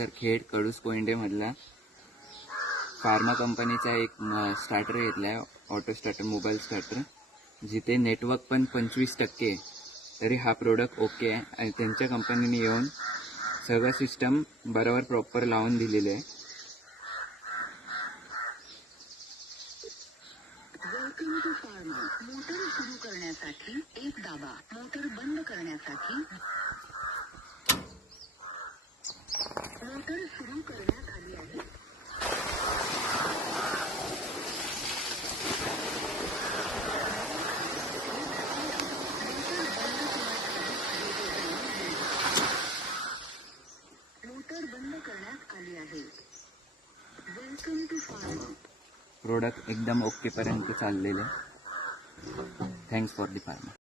घर खेड कडूस कोइंडेमधला फार्मा कंपनीचा एक स्टार्टर घेतला आहे, ऑटो स्टार्टर, मोबाईल स्टार्टर, जिथे नेटवर्क पण 25% आहे. तरी हा प्रोडक्ट ओके आहे आणि त्यांच्या कंपनीने येऊन सगळं सिस्टम बरोबर प्रॉपर लावून दिलेलं आहे. Welcome to pharma. मोटर सुरू करण्यासाठी एक दाबा. मोटर बंद करण्यासाठी मोटर सुरू करण्यात आली आहे. मोटर बंद करण्यात आली आहे. Welcome to pharma. प्रोडक्ट एकदम ओके पर्यंत चाललेले. Thanks for the pharma.